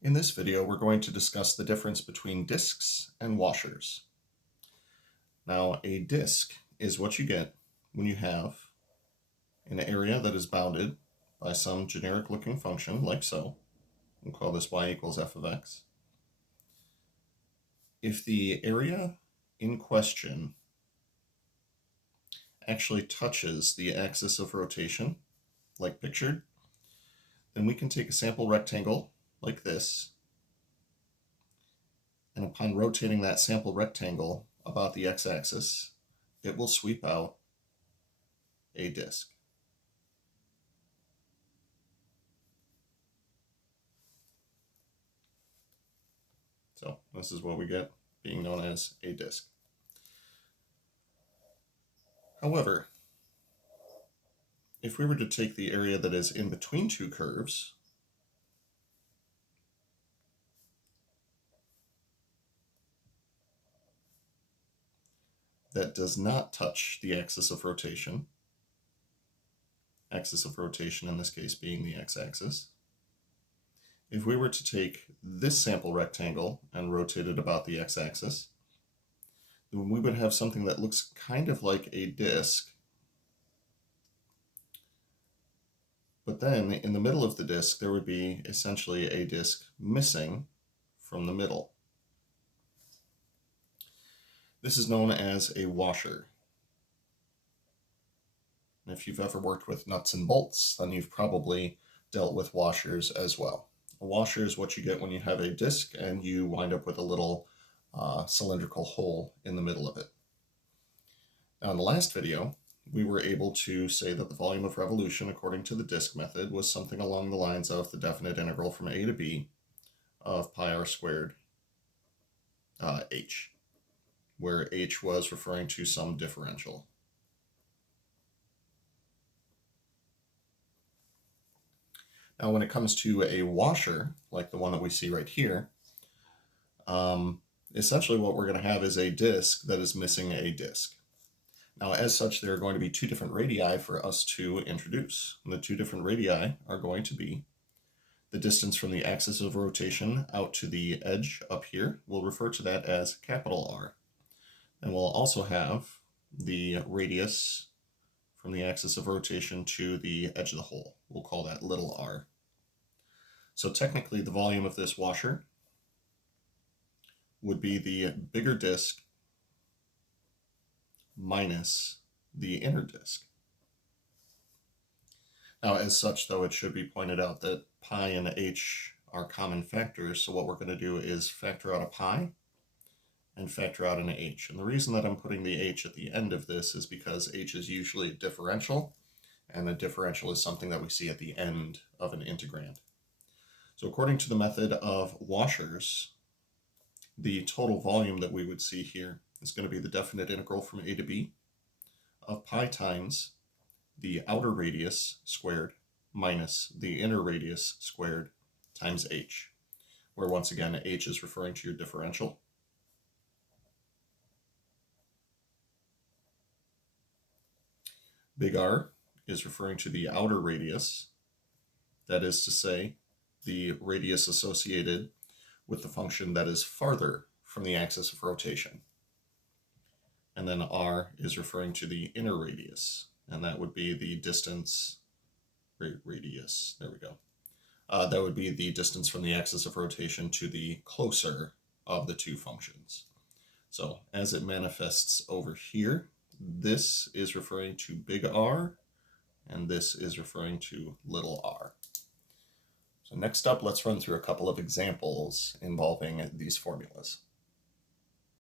In this video, we're going to discuss the difference between disks and washers. Now, a disk is what you get when you have an area that is bounded by some generic looking function like so. We'll call this y equals f of x. If the area in question actually touches the axis of rotation, like pictured, then we can take a sample rectangle like this, and upon rotating that sample rectangle about the x-axis, it will sweep out a disk. So this is what we get, being known as a disk. However, if we were to take the area that is in between two curves, that does not touch the axis of rotation in this case being the x-axis, if we were to take this sample rectangle and rotate it about the x-axis, then we would have something that looks kind of like a disk. But then in the middle of the disk, there would be essentially a disk missing from the middle. This is known as a washer. And if you've ever worked with nuts and bolts, then you've probably dealt with washers as well. A washer is what you get when you have a disk and you wind up with a little cylindrical hole in the middle of it. Now in the last video, we were able to say that the volume of revolution according to the disk method was something along the lines of the definite integral from a to b of pi r squared h, where h was referring to some differential. Now when it comes to a washer, like the one that we see right here, essentially what we're going to have is a disk that is missing a disk. Now as such, there are going to be two different radii for us to introduce. And the two different radii are going to be the distance from the axis of rotation out to the edge up here. We'll refer to that as capital R. And we'll also have the radius from the axis of rotation to the edge of the hole. We'll call that little r. So technically the volume of this washer would be the bigger disk minus the inner disk. Now as such, though, it should be pointed out that pi and h are common factors, so what we're going to do is factor out a pi and factor out an h. And the reason that I'm putting the h at the end of this is because h is usually a differential, and a differential is something that we see at the end of an integrand. So according to the method of washers, the total volume that we would see here is going to be the definite integral from a to b of pi times the outer radius squared minus the inner radius squared times h, where once again h is referring to your differential. Big R is referring to the outer radius, that is to say, the radius associated with the function that is farther from the axis of rotation. And then r is referring to the inner radius, and that would be the distance, radius, there we go. That would be the distance from the axis of rotation to the closer of the two functions. So as it manifests over here, this is referring to big R, and this is referring to little r. So next up, let's run through a couple of examples involving these formulas.